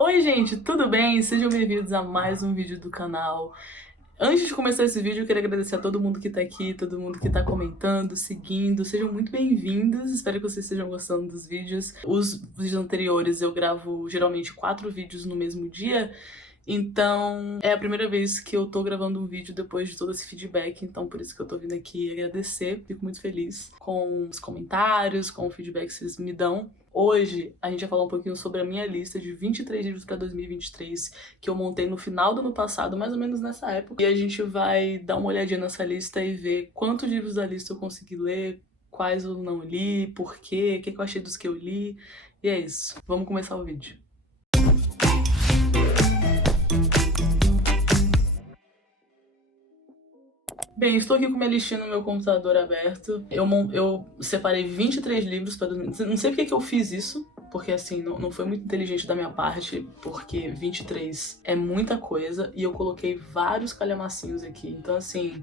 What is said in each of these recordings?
Oi gente, tudo bem? Sejam bem-vindos a mais um vídeo do canal. Antes de começar esse vídeo, eu queria agradecer a todo mundo que tá aqui, todo mundo que tá comentando, seguindo. Sejam muito bem-vindos, espero que vocês estejam gostando dos vídeos. Os vídeos anteriores eu gravo geralmente 4 vídeos no mesmo dia, então é a primeira vez que eu tô gravando um vídeo depois de todo esse feedback, então por isso que eu tô vindo aqui agradecer. Fico muito feliz com os comentários, com o feedback que vocês me dão. Hoje a gente vai falar um pouquinho sobre a minha lista de 23 livros para 2023 que eu montei no final do ano passado, mais ou menos nessa época. E a gente vai dar uma olhadinha nessa lista e ver quantos livros da lista eu consegui ler, quais eu não li, por quê, o que eu achei dos que eu li. E é isso. Vamos começar o vídeo. Bem, estou aqui com minha listinha no meu computador aberto. Eu separei 23 livros para 2000. Não sei porque que eu fiz isso, porque assim, não foi muito inteligente da minha parte, porque 23 é muita coisa e eu coloquei vários calhamacinhos aqui. Então assim,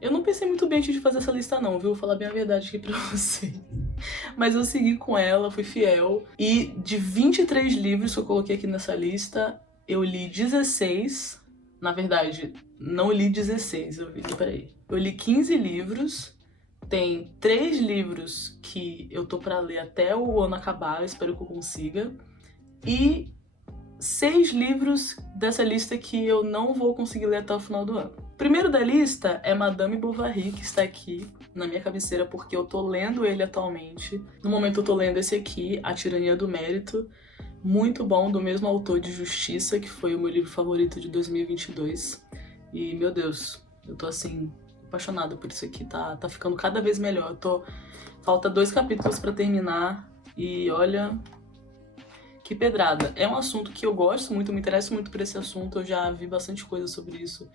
eu não pensei muito bem antes de fazer essa lista não, viu? Vou falar bem a verdade aqui pra você. Mas eu segui com ela, fui fiel. E de 23 livros que eu coloquei aqui nessa lista, eu li 16. Na verdade, não li 16, eu li 15 livros. Tem 3 livros que eu tô pra ler até o ano acabar, espero que eu consiga. E 6 livros dessa lista que eu não vou conseguir ler até o final do ano. O primeiro da lista é Madame Bovary, que está aqui na minha cabeceira porque eu tô lendo ele atualmente. No momento eu tô lendo esse aqui, A Tirania do Mérito. Muito bom, do mesmo autor de Justiça, que foi o meu livro favorito de 2022. E, meu Deus, eu tô assim, apaixonada por isso aqui, tá ficando cada vez melhor. Falta 2 capítulos pra terminar e olha, que pedrada. É um assunto que eu gosto muito, eu me interesso muito por esse assunto, eu já vi bastante coisa sobre isso.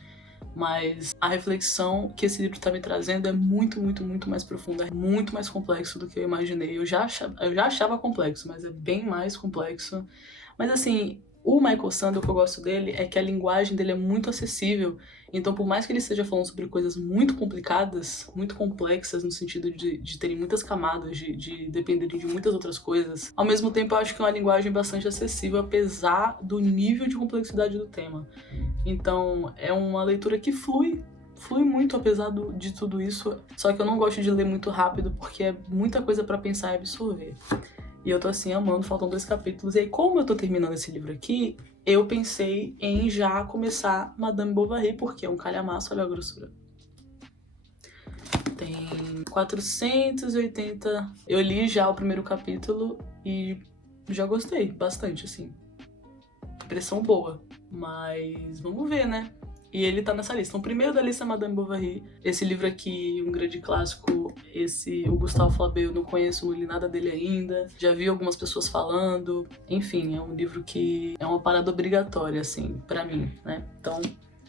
Mas a reflexão que esse livro tá me trazendo é muito, muito, muito mais profunda, é muito mais complexo do que eu imaginei. Eu já achava complexo, mas é bem mais complexo. Mas assim, o Michael Sandel, o que eu gosto dele é que a linguagem dele é muito acessível. Então, por mais que ele esteja falando sobre coisas muito complicadas, muito complexas, no sentido de terem muitas camadas, de dependerem de muitas outras coisas, ao mesmo tempo eu acho que é uma linguagem bastante acessível, apesar do nível de complexidade do tema. Então, é uma leitura que flui muito apesar de tudo isso, só que eu não gosto de ler muito rápido porque é muita coisa pra pensar e absorver. E eu tô assim amando, faltam 2 capítulos. E aí, como eu tô terminando esse livro aqui, eu pensei em já começar Madame Bovary, porque é um calhamaço, olha a grossura. Tem 480. Eu li já o primeiro capítulo e já gostei bastante, assim. Impressão boa. Mas vamos ver, né? E ele tá nessa lista. Então, o primeiro da lista é Madame Bovary. Esse livro aqui, um grande clássico. O Gustave Flaubert, eu não conheço, não li nada dele ainda. Já vi algumas pessoas falando. Enfim, é um livro que é uma parada obrigatória, assim, pra mim, né? Então,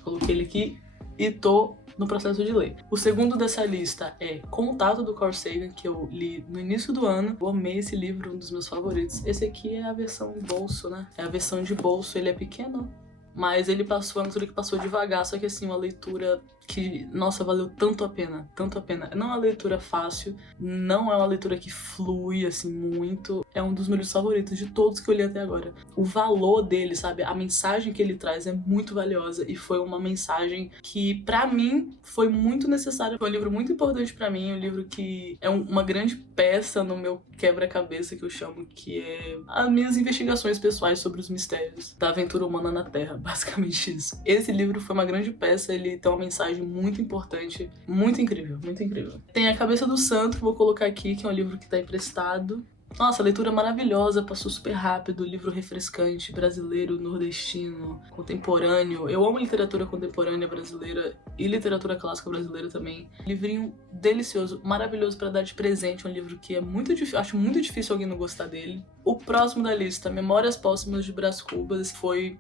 coloquei ele aqui e tô no processo de ler. O segundo dessa lista é Contato, do Carl Sagan, que eu li no início do ano. Eu amei esse livro, um dos meus favoritos. Esse aqui é a versão bolso, né? É a versão de bolso, ele é pequeno, mas ele passou, é uma leitura que passou devagar, só que assim, uma leitura que, nossa, valeu tanto a pena, tanto a pena. Não é uma leitura fácil, não é uma leitura que flui, assim, muito. É um dos meus livros favoritos de todos que eu li até agora. O valor dele, sabe, a mensagem que ele traz é muito valiosa e foi uma mensagem que, pra mim, foi muito necessária. Foi um livro muito importante pra mim, um livro que é uma grande peça no meu quebra-cabeça, que eu chamo, que é as minhas investigações pessoais sobre os mistérios da aventura humana na Terra, basicamente isso. Esse livro foi uma grande peça, ele tem uma mensagem muito importante, muito incrível, muito incrível. Tem A Cabeça do Santo, que eu vou colocar aqui, que é um livro que tá emprestado. Nossa, leitura maravilhosa, passou super rápido, livro refrescante, brasileiro, nordestino, contemporâneo. Eu amo literatura contemporânea brasileira e literatura clássica brasileira também. Livrinho delicioso, maravilhoso pra dar de presente, um livro que é muito difícil, acho muito difícil alguém não gostar dele. O próximo da lista, Memórias Póstumas de Brás Cubas, foi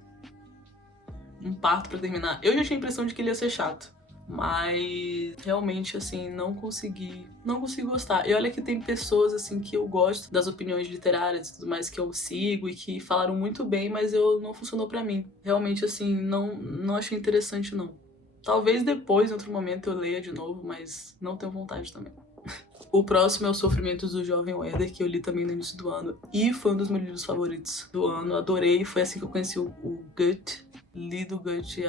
um parto pra terminar. Eu já tinha a impressão de que ele ia ser chato, mas realmente, assim, não consegui gostar. E olha que tem pessoas, assim, que eu gosto das opiniões literárias e tudo mais, que eu sigo e que falaram muito bem, mas não funcionou pra mim. Realmente, assim, não achei interessante, não. Talvez depois, em outro momento, eu leia de novo, mas não tenho vontade também. O próximo é Os Sofrimentos do Jovem Werther, que eu li também no início do ano. E foi um dos meus livros favoritos do ano. Adorei. Foi assim que eu conheci o Goethe. Li do Goethe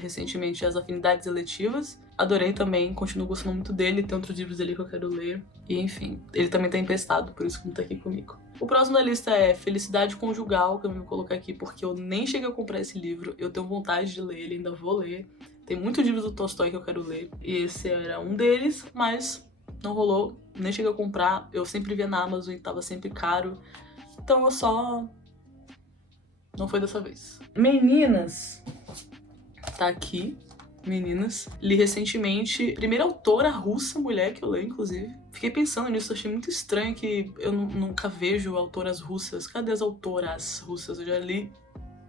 recentemente As Afinidades Eletivas. Adorei também. Continuo gostando muito dele. Tem outros livros dele que eu quero ler. E enfim, ele também tá emprestado, por isso que não tá aqui comigo. O próximo da lista é Felicidade Conjugal, que eu vou colocar aqui porque eu nem cheguei a comprar esse livro. Eu tenho vontade de ler ele, ainda vou ler. Tem muitos livros do Tolstói que eu quero ler. E esse era um deles, mas não rolou. Nem cheguei a comprar. Eu sempre via na Amazon e tava sempre caro. Então eu só... Não foi dessa vez. Meninas. Tá aqui. Meninas. Li recentemente. Primeira autora russa, mulher, que eu leio, inclusive. Fiquei pensando nisso, achei muito estranho que eu nunca vejo autoras russas. Cadê as autoras russas? Eu já li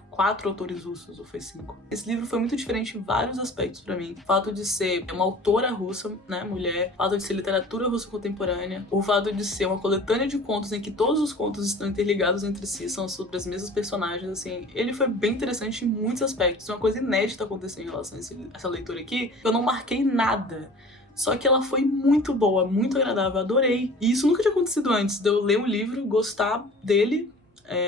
4 autores russos, ou foi 5. Esse livro foi muito diferente em vários aspectos pra mim. O fato de ser uma autora russa, né, mulher, o fato de ser literatura russa contemporânea, o fato de ser uma coletânea de contos em que todos os contos estão interligados entre si, são sobre as mesmas personagens, assim, ele foi bem interessante em muitos aspectos. Uma coisa inédita aconteceu em relação a essa leitura aqui, eu não marquei nada. Só que ela foi muito boa, muito agradável, adorei. E isso nunca tinha acontecido antes, de eu ler um livro, gostar dele,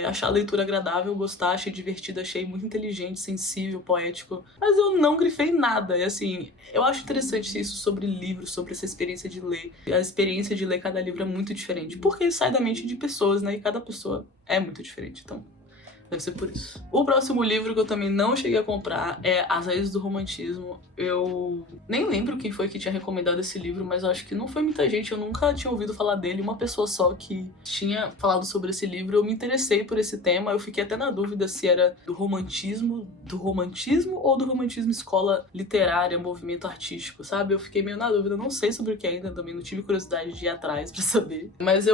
achar a leitura agradável, gostar, achei divertido, achei muito inteligente, sensível, poético. Mas eu não grifei nada. E assim, eu acho interessante isso sobre livros, sobre essa experiência de ler. A experiência de ler cada livro é muito diferente. Porque sai da mente de pessoas, né? E cada pessoa é muito diferente. Então, deve ser por isso. O próximo livro que eu também não cheguei a comprar é As Raízes do Romantismo. Eu nem lembro quem foi que tinha recomendado esse livro, mas eu acho que não foi muita gente, eu nunca tinha ouvido falar dele. Uma pessoa só que tinha falado sobre esse livro. Eu me interessei por esse tema, eu fiquei até na dúvida se era do romantismo ou do romantismo escola literária, movimento artístico, sabe? Eu fiquei meio na dúvida, não sei sobre o que ainda, também não tive curiosidade de ir atrás pra saber. Mas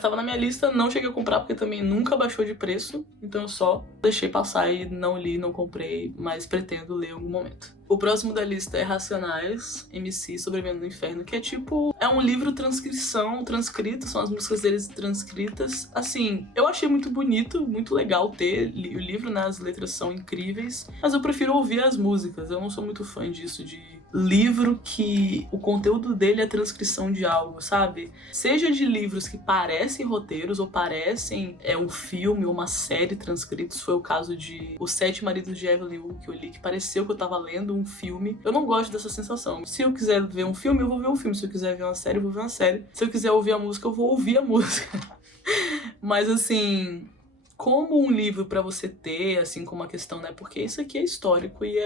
tava na minha lista, não cheguei a comprar porque também nunca baixou de preço, então eu só deixei passar e não li, não comprei, mas pretendo ler em algum momento. O próximo da lista é Racionais, MC, Sobrevivendo no Inferno, que é um livro transcrito, são as músicas deles transcritas. Assim, eu achei muito bonito, muito legal ter o livro, né? As letras são incríveis, mas eu prefiro ouvir as músicas. Eu não sou muito fã disso, de livro que o conteúdo dele é transcrição de algo, sabe? Seja de livros que parecem roteiros ou parecem um filme ou uma série transcritos. Foi o caso de Os Sete Maridos de Evelyn Hugo, que eu li, que pareceu que eu tava lendo um filme. Eu não gosto dessa sensação. Se eu quiser ver um filme, eu vou ver um filme. Se eu quiser ver uma série, eu vou ver uma série. Se eu quiser ouvir a música, eu vou ouvir a música. Mas assim, como um livro pra você ter, assim, como uma questão, né? Porque isso aqui é histórico e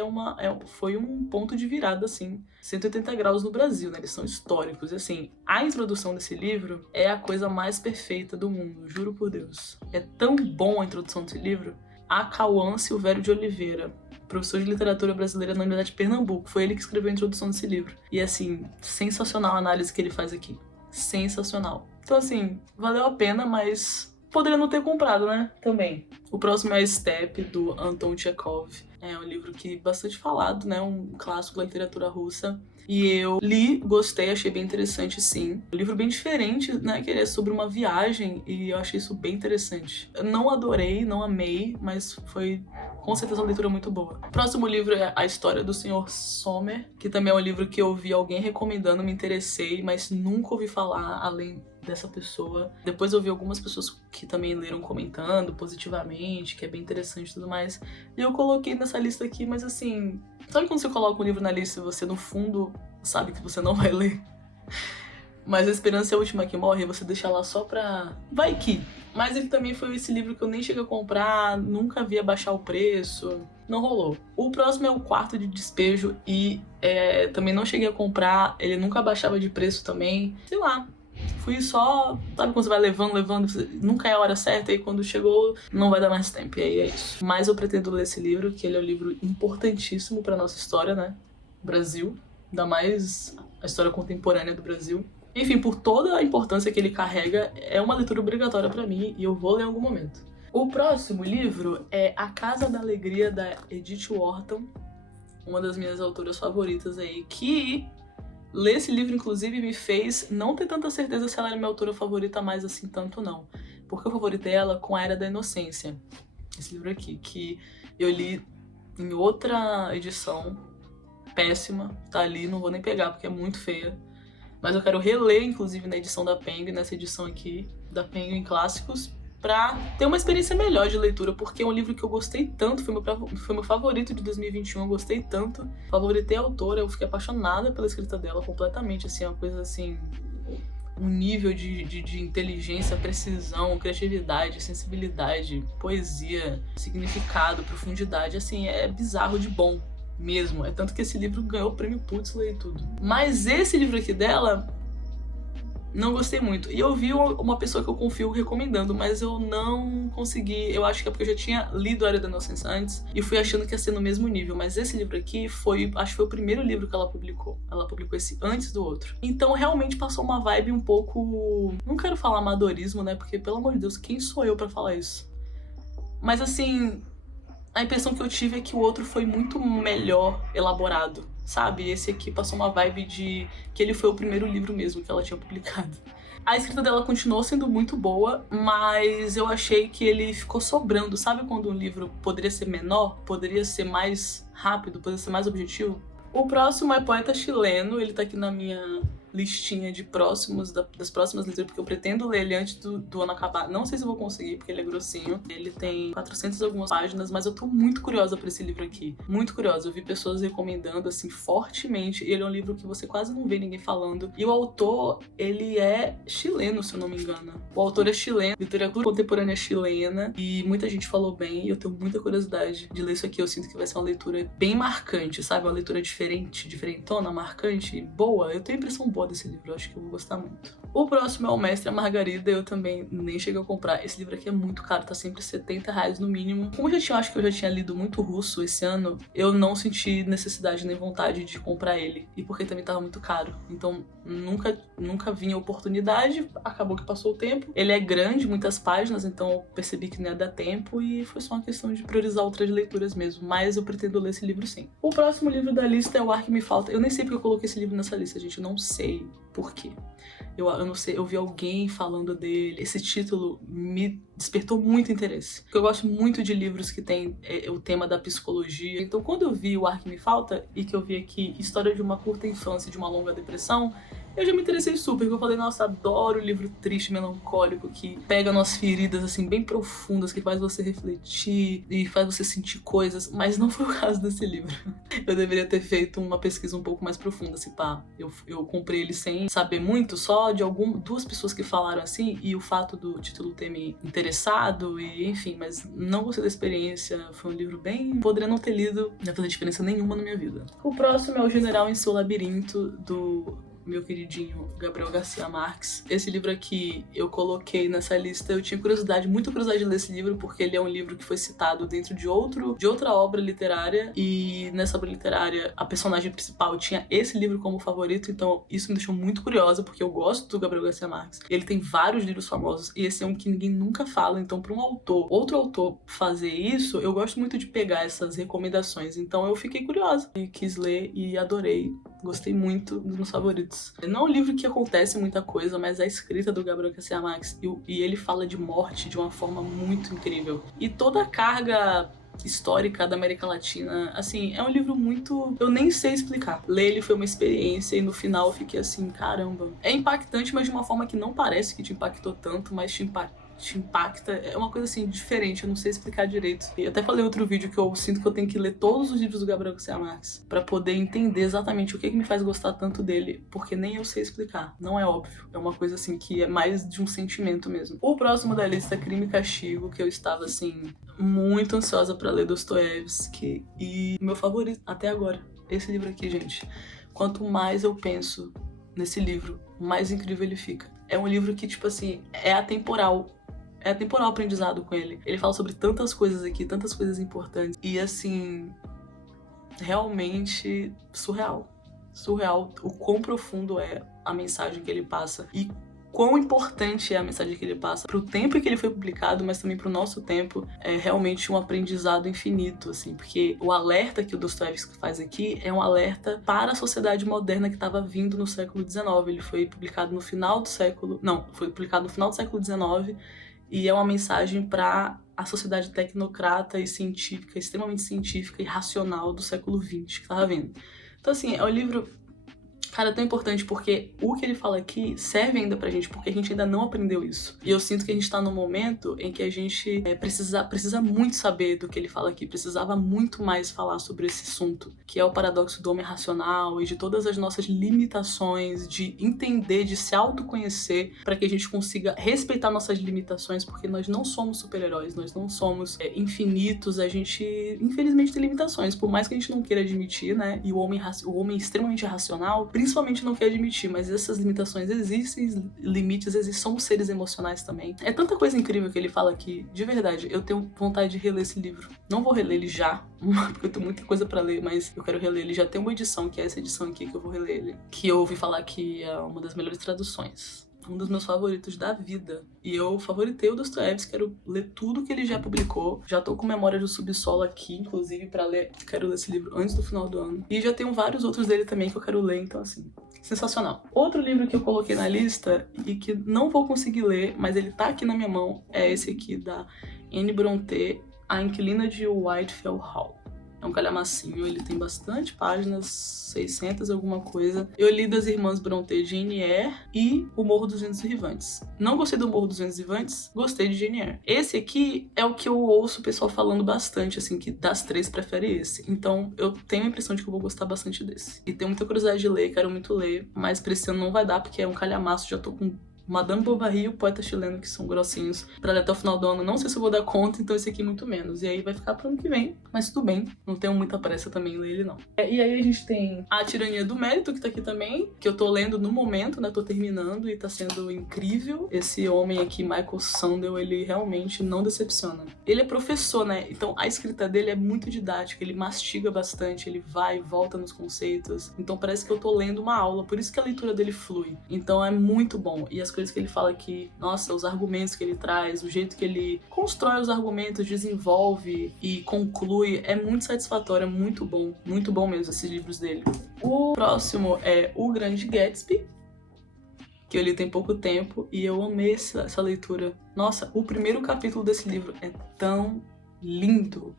foi um ponto de virada, assim, 180 graus no Brasil, né? Eles são históricos. E assim, a introdução desse livro é a coisa mais perfeita do mundo, juro por Deus. É tão bom a introdução desse livro. A Cauã Silvério de Oliveira, professor de literatura brasileira na Universidade de Pernambuco, foi ele que escreveu a introdução desse livro. E assim, sensacional a análise que ele faz aqui. Sensacional. Então assim, valeu a pena, mas poderia não ter comprado, né? Também. O próximo é Steppe, do Anton Chekhov. É um livro que é bastante falado, né? Um clássico da literatura russa. E eu li, gostei, achei bem interessante, sim. Um livro bem diferente, né? Que ele é sobre uma viagem e eu achei isso bem interessante. Eu não adorei, não amei, mas foi com certeza uma leitura muito boa. O próximo livro é A História do Sr. Sommer, que também é um livro que eu vi alguém recomendando, me interessei, mas nunca ouvi falar além dessa pessoa. Depois eu vi algumas pessoas que também leram comentando positivamente, que é bem interessante e tudo mais. E eu coloquei nessa lista aqui, mas assim, sabe quando você coloca um livro na lista e você no fundo sabe que você não vai ler? Mas a esperança é a última que morre, você deixa lá só pra... vai que. Mas ele também foi esse livro que eu nem cheguei a comprar, nunca vi baixar o preço, não rolou. O próximo é O Quarto de Despejo e também não cheguei a comprar, ele nunca baixava de preço também, sei lá. Fui só, sabe quando você vai levando, nunca é a hora certa e quando chegou não vai dar mais tempo, e aí é isso. Mas eu pretendo ler esse livro, que ele é um livro importantíssimo pra nossa história, né? Brasil, ainda mais a história contemporânea do Brasil. Enfim, por toda a importância que ele carrega, é uma leitura obrigatória pra mim e eu vou ler em algum momento. O próximo livro é A Casa da Alegria, da Edith Wharton, uma das minhas autoras favoritas aí, que ler esse livro, inclusive, me fez não ter tanta certeza se ela era minha autora favorita, mais assim, tanto não. Porque eu favoritei ela com A Era da Inocência, esse livro aqui, que eu li em outra edição, péssima, tá ali, não vou nem pegar porque é muito feia. mas eu quero reler, inclusive, na edição da Penguin, nessa edição aqui, da Penguin Clássicos, pra ter uma experiência melhor de leitura, porque é um livro que eu gostei tanto, foi meu favorito de 2021, eu gostei tanto, favoritei a autora, eu fiquei apaixonada pela escrita dela completamente, assim, é uma coisa assim, um nível de inteligência, precisão, criatividade, sensibilidade, poesia, significado, profundidade, assim, é bizarro de bom mesmo. É tanto que esse livro ganhou o prêmio Pulitzer e tudo. Mas esse livro aqui dela, não gostei muito. E eu vi uma pessoa que eu confio recomendando, mas eu não consegui. Eu acho que é porque eu já tinha lido A Era da Inocência antes e fui achando que ia ser no mesmo nível. Mas esse livro aqui acho que foi o primeiro livro que ela publicou. Ela publicou esse antes do outro. Então realmente passou uma vibe um pouco. Não quero falar amadorismo, né? Porque, pelo amor de Deus, quem sou eu pra falar isso? Mas assim, a impressão que eu tive é que o outro foi muito melhor elaborado, sabe? Esse aqui passou uma vibe de que ele foi o primeiro livro mesmo que ela tinha publicado. A escrita dela continuou sendo muito boa, mas eu achei que ele ficou sobrando. Sabe quando um livro poderia ser menor, poderia ser mais rápido, poderia ser mais objetivo? O próximo é Poeta Chileno, ele tá aqui na minha listinha de das próximas leituras, porque eu pretendo ler ele antes do ano acabar. Não sei se eu vou conseguir, porque ele é grossinho. Ele tem 400 e algumas páginas, mas eu tô muito curiosa por esse livro aqui. Muito curiosa. Eu vi pessoas recomendando, assim, fortemente. Ele é um livro que você quase não vê ninguém falando. E o autor, ele é chileno, se eu não me engano. O autor é chileno, literatura contemporânea chilena, e muita gente falou bem, e eu tenho muita curiosidade de ler isso aqui. Eu sinto que vai ser uma leitura bem marcante, sabe? Uma leitura diferentona, marcante, boa. Eu tenho a impressão boa desse livro, eu acho que eu vou gostar muito. O próximo é O Mestre e a Margarida, eu também nem cheguei a comprar. Esse livro aqui é muito caro, tá sempre R$ 70 no mínimo. Como acho que eu já tinha lido muito russo esse ano, eu não senti necessidade nem vontade de comprar ele. E porque também tava muito caro. Então nunca vinha oportunidade, acabou que passou o tempo. Ele é grande, muitas páginas, então eu percebi que não ia dar tempo e foi só uma questão de priorizar outras leituras mesmo. Mas eu pretendo ler esse livro sim. O próximo livro da lista é O Ar Que Me Falta. Eu nem sei porque eu coloquei esse livro nessa lista, gente. Eu não sei por quê. Eu não sei, eu vi alguém falando dele. Esse título me despertou muito interesse. Porque eu gosto muito de livros que tem o tema da psicologia. Então, quando eu vi O Ar Que Me Falta, e que eu vi aqui História de uma Curta Infância e de uma Longa Depressão, eu já me interessei super, porque eu falei, nossa, adoro livro triste, melancólico, que pega umas feridas, assim, bem profundas, que faz você refletir e faz você sentir coisas, mas não foi o caso desse livro. Eu deveria ter feito uma pesquisa um pouco mais profunda, assim, pá, eu comprei ele sem saber muito, só de duas pessoas que falaram assim, e o fato do título ter me interessado, e enfim, mas não gostei da experiência, foi um livro bem... Poderia não ter lido, não ia fazer diferença nenhuma na minha vida. O próximo é O General em Seu Labirinto, do meu queridinho Gabriel Garcia Marques. Esse livro aqui eu coloquei nessa lista, eu tinha muita curiosidade de ler esse livro, porque ele é um livro que foi citado dentro de outra obra literária, e nessa obra literária a personagem principal tinha esse livro como favorito, então isso me deixou muito curiosa, porque eu gosto do Gabriel Garcia Marques. Ele tem vários livros famosos, e esse é um que ninguém nunca fala, então para outro autor fazer isso, eu gosto muito de pegar essas recomendações, então eu fiquei curiosa e quis ler e adorei. Gostei muito dos meus favoritos. Não é um livro que acontece muita coisa, mas a escrita do Gabriel Garcia Marques e ele fala de morte de uma forma muito incrível. E toda a carga histórica da América Latina, assim, é um livro muito... Eu nem sei explicar. Ler ele foi uma experiência e no final eu fiquei assim, caramba. É impactante, mas de uma forma que não parece que te impactou tanto, mas te impacta, é uma coisa assim diferente, eu não sei explicar direito. E até falei em outro vídeo que eu sinto que eu tenho que ler todos os livros do Gabriel Garcia Marques pra poder entender exatamente o que me faz gostar tanto dele, porque nem eu sei explicar, não é óbvio, é uma coisa assim que é mais de um sentimento mesmo. O próximo da lista é Crime e Castigo, que eu estava assim muito ansiosa pra ler, Dostoiévski, e meu favorito até agora, esse livro aqui, gente. Quanto mais eu penso nesse livro, mais incrível ele fica. É um livro que, tipo assim, é atemporal o aprendizado com ele. Ele fala sobre tantas coisas aqui, tantas coisas importantes. E assim, realmente surreal. Surreal o quão profundo é a mensagem que ele passa. E quão importante é a mensagem que ele passa pro tempo em que ele foi publicado, mas também pro nosso tempo. É realmente um aprendizado infinito, assim. Porque o alerta que o Dostoiévski faz aqui é um alerta para a sociedade moderna que estava vindo no século XIX. Ele foi publicado no final do século... Não, foi publicado no final do século XIX. E é uma mensagem para a sociedade tecnocrata e científica, extremamente científica e racional do século XX que estava vindo. Então, assim, é um livro Cara, é tão importante porque o que ele fala aqui serve ainda pra gente, porque a gente ainda não aprendeu isso. E eu sinto que a gente tá num momento em que a gente precisa muito saber do que ele fala aqui, precisava muito mais falar sobre esse assunto, que é o paradoxo do homem racional e de todas as nossas limitações, de entender, de se autoconhecer, para que a gente consiga respeitar nossas limitações, porque nós não somos super-heróis, nós não somos infinitos, a gente, infelizmente, tem limitações, por mais que a gente não queira admitir, né? E o homem extremamente racional, principalmente não quer admitir, mas essas limitações existem, limites existem, somos seres emocionais também. É tanta coisa incrível que ele fala aqui, de verdade, eu tenho vontade de reler esse livro. Não vou reler ele já, porque eu tenho muita coisa pra ler, mas eu quero reler ele. Já tem uma edição, que é essa edição aqui, que eu vou reler ele, que eu ouvi falar que é uma das melhores traduções. Um dos meus favoritos da vida. E eu favoritei o Dostoiévski, quero ler tudo que ele já publicou. Já tô com Memória do Subsolo aqui, inclusive, pra ler. Quero ler esse livro antes do final do ano. E já tenho vários outros dele também que eu quero ler, então assim, sensacional. Outro livro que eu coloquei na lista e que não vou conseguir ler, mas ele tá aqui na minha mão, é esse aqui, da Anne Brontë, A Inquilina de Whitefell Hall. É um calhamacinho, ele tem bastante páginas, 600 alguma coisa. Eu li das Irmãs Brontë, Jane Eyre e O Morro dos Ventos Vivantes. Não gostei do Morro dos Ventos Vivantes, gostei de Jane Eyre. Esse aqui é o que eu ouço o pessoal falando bastante, assim, que das três prefere esse. Então eu tenho a impressão de que eu vou gostar bastante desse. E tenho muita curiosidade de ler, quero muito ler, mas pra esse ano não vai dar, porque é um calhamaço, já tô com Madame Bovary e o Poeta Chileno, que são grossinhos, pra ler até o final do ano. Não sei se eu vou dar conta, então esse aqui muito menos. E aí vai ficar pro ano que vem, mas tudo bem. Não tenho muita pressa também em ler ele, não. E aí a gente tem A Tirania do Mérito, que tá aqui também, que eu tô lendo no momento, né? Tô terminando e tá sendo incrível. Esse homem aqui, Michael Sandel, ele realmente não decepciona. Ele é professor, né? Então a escrita dele é muito didática, ele mastiga bastante, ele vai e volta nos conceitos. Então parece que eu tô lendo uma aula, por isso que a leitura dele flui. Então é muito bom. E as coisas que ele fala aqui, nossa, os argumentos que ele traz, o jeito que ele constrói os argumentos, desenvolve e conclui, é muito satisfatório, é muito bom mesmo esses livros dele. O próximo é O Grande Gatsby, que eu li tem pouco tempo e eu amei essa leitura. Nossa, o primeiro capítulo desse livro é tão lindo,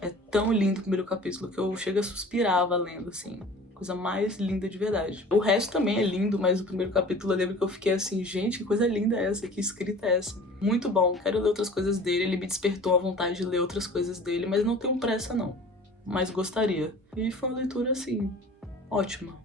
o primeiro capítulo, que eu chego a suspirava lendo, assim. Coisa mais linda de verdade. O resto também é lindo, mas o primeiro capítulo eu lembro que eu fiquei assim, gente, que coisa linda é essa, que escrita é essa. Muito bom, quero ler outras coisas dele, ele me despertou a vontade de ler outras coisas dele, mas não tenho pressa não, mas gostaria. E foi uma leitura assim, ótima,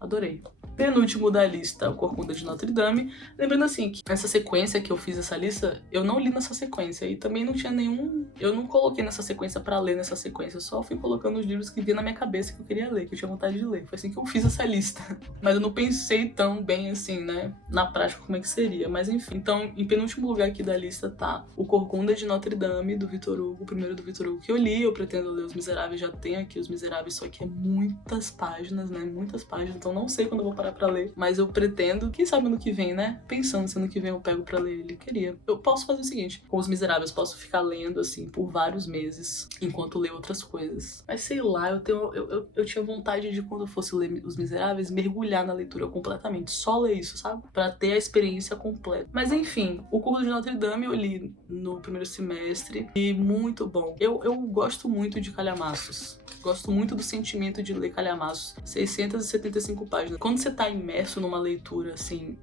adorei. Penúltimo da lista, O Corcunda de Notre Dame. Lembrando assim, que essa sequência que eu fiz essa lista, eu não li nessa sequência. E também não tinha nenhum... Eu não coloquei nessa sequência pra ler nessa sequência. Eu só fui colocando os livros que vinha na minha cabeça que eu queria ler, que eu tinha vontade de ler. Foi assim que eu fiz essa lista. Mas eu não pensei tão bem assim, né? Na prática, como é que seria. Mas enfim. Então, em penúltimo lugar aqui da lista tá O Corcunda de Notre Dame, do Victor Hugo. O primeiro do Victor Hugo que eu li. Eu pretendo ler Os Miseráveis. Já tenho aqui Os Miseráveis, só que é muitas páginas, né? Muitas páginas. Então não sei quando eu vou parar pra ler. Mas eu pretendo, quem sabe ano que vem, né? Pensando se ano que vem eu pego pra ler ele. Queria. Eu posso fazer o seguinte, com Os Miseráveis, posso ficar lendo, assim, por vários meses, enquanto leio outras coisas. Mas sei lá, eu tinha vontade de, quando eu fosse ler Os Miseráveis, mergulhar na leitura completamente. Só ler isso, sabe? Pra ter a experiência completa. Mas enfim, O Corcunda de Notre Dame eu li no primeiro semestre e muito bom. Eu gosto muito de calhamaços. Gosto muito do sentimento de ler calhamaços. 675 páginas. Quando você tá imerso numa leitura, assim,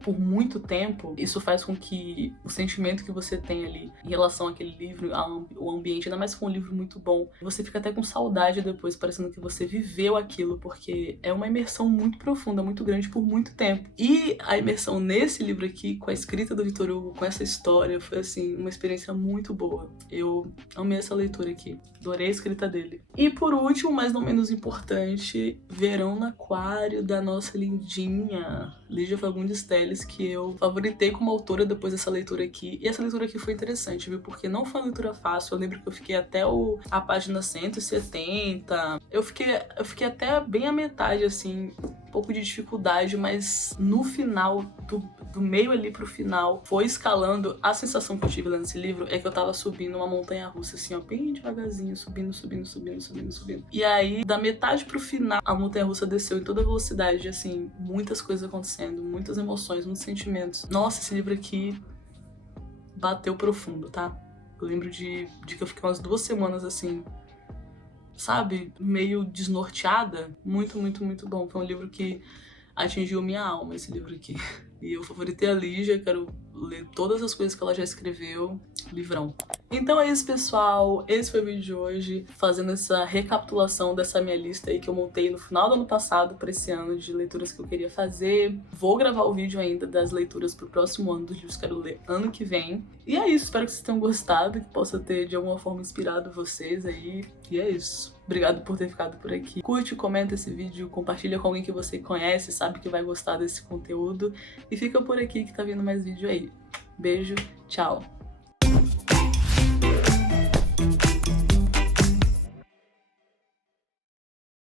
por muito tempo, isso faz com que o sentimento que você tem ali em relação àquele livro, ao ambiente, ainda mais se for um livro muito bom, você fica até com saudade depois, parecendo que você viveu aquilo, porque é uma imersão muito profunda, muito grande por muito tempo. E a imersão nesse livro aqui, com a escrita do Victor Hugo, com essa história, foi assim, uma experiência muito boa. Eu amei essa leitura aqui, adorei a escrita dele. E por último, mas não menos importante, Verão no Aquário, da nossa lindinha Lígia Fagundes Telles, que eu favoritei como autora depois dessa leitura aqui. E essa leitura aqui foi interessante, viu? Porque não foi uma leitura fácil. Eu lembro que eu fiquei até a página 170. Eu fiquei até bem à metade, assim, um pouco de dificuldade, mas no final, do meio ali pro final, foi escalando. A sensação que eu tive lendo esse livro é que eu tava subindo uma montanha-russa, assim, ó, bem devagarzinho, subindo. E aí, da metade pro final, a montanha-russa desceu em toda velocidade, assim, muitas coisas acontecendo, muitas emoções, muitos sentimentos. Nossa, esse livro aqui bateu profundo, tá? Eu lembro de que eu fiquei umas 2 semanas, assim, sabe, meio desnorteada. Muito, muito, muito bom. Foi um livro que atingiu minha alma, esse livro aqui. E eu favoritei a Lígia, quero ler todas as coisas que ela já escreveu. Livrão. Então é isso, pessoal. Esse foi o vídeo de hoje, fazendo essa recapitulação dessa minha lista aí que eu montei no final do ano passado para esse ano de leituras que eu queria fazer. Vou gravar o vídeo ainda das leituras pro próximo ano, dos livros que eu quero ler ano que vem. E é isso, espero que vocês tenham gostado, que possa ter de alguma forma inspirado vocês aí. E é isso. Obrigado por ter ficado por aqui. Curte, comenta esse vídeo, compartilha com alguém que você conhece, sabe que vai gostar desse conteúdo. E fica por aqui que tá vindo mais vídeo aí. Beijo, tchau!